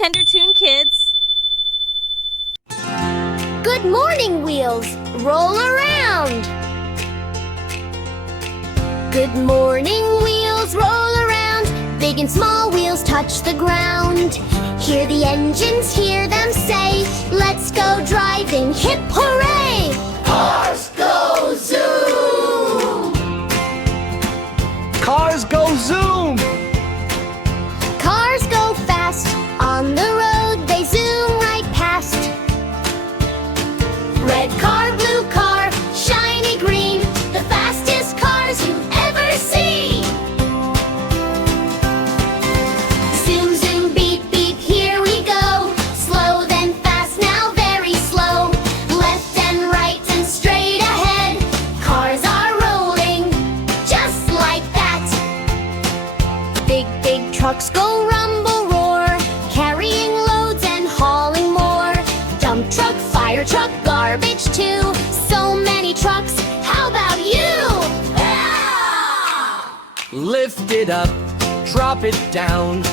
Tender Tune Kids. Good morning, wheels. Roll around. Good morning, wheels. Roll around. Big and small wheels touch the ground. Hear the engines, hear them say, let's go driving, hip hooray! Cars go zoom! Cars go zoom! Cars go fast. On the road they zoom right past. Red car, blue car, shiny green, the fastest cars you've ever seen. Zoom, zoom, beep, beep, here we go. Slow then fast, now very slow. Left and right and straight ahead. Cars are rolling just like that. Big, big trucks go rumble, roar, carrying loads and hauling more. Dump truck, fire truck, garbage too. So many trucks, how about you? Ah! Lift it up, drop it down.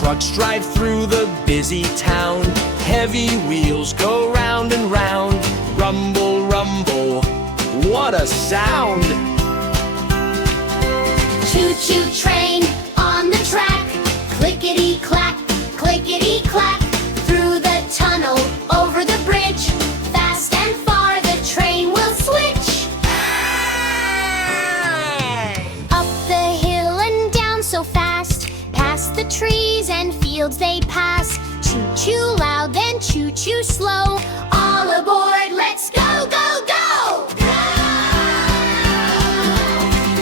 Trucks drive through the busy town. Heavy wheels go round and round. Rumble, rumble, what a sound! Choo-choo train on the track. Clickety-clack, clickety-clack. Through the tunnel, over the bridge. Fast and far the train will switch. Up the hill and down so fast. Past the trees and fields they pass. Choo-choo loud, then choo-choo slow. All aboard, let's go, go, go!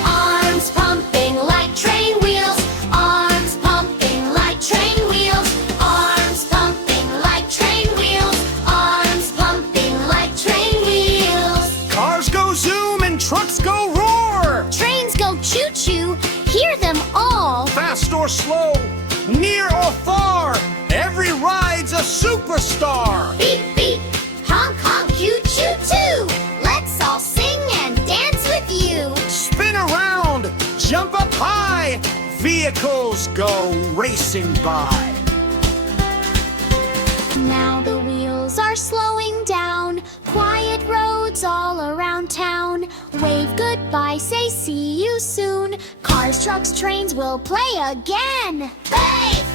Arms pumping like train wheels. Arms pumping like train wheels. Arms pumping like train wheels. Arms pumping like train wheels. Cars go zoom and trucks go roar! Trains go choo-choo, hear them all. Fast or slow, near or far, every ride's a superstar! Beep, beep, honk, honk, choo-choo-choo. Let's all sing and dance with you. Spin around, jump up high, vehicles go racing by. Now the wheels are slowing down. Quiet roads all around town. Wave goodbye, say see you soon. Cars, trucks, trains will play again. Wave!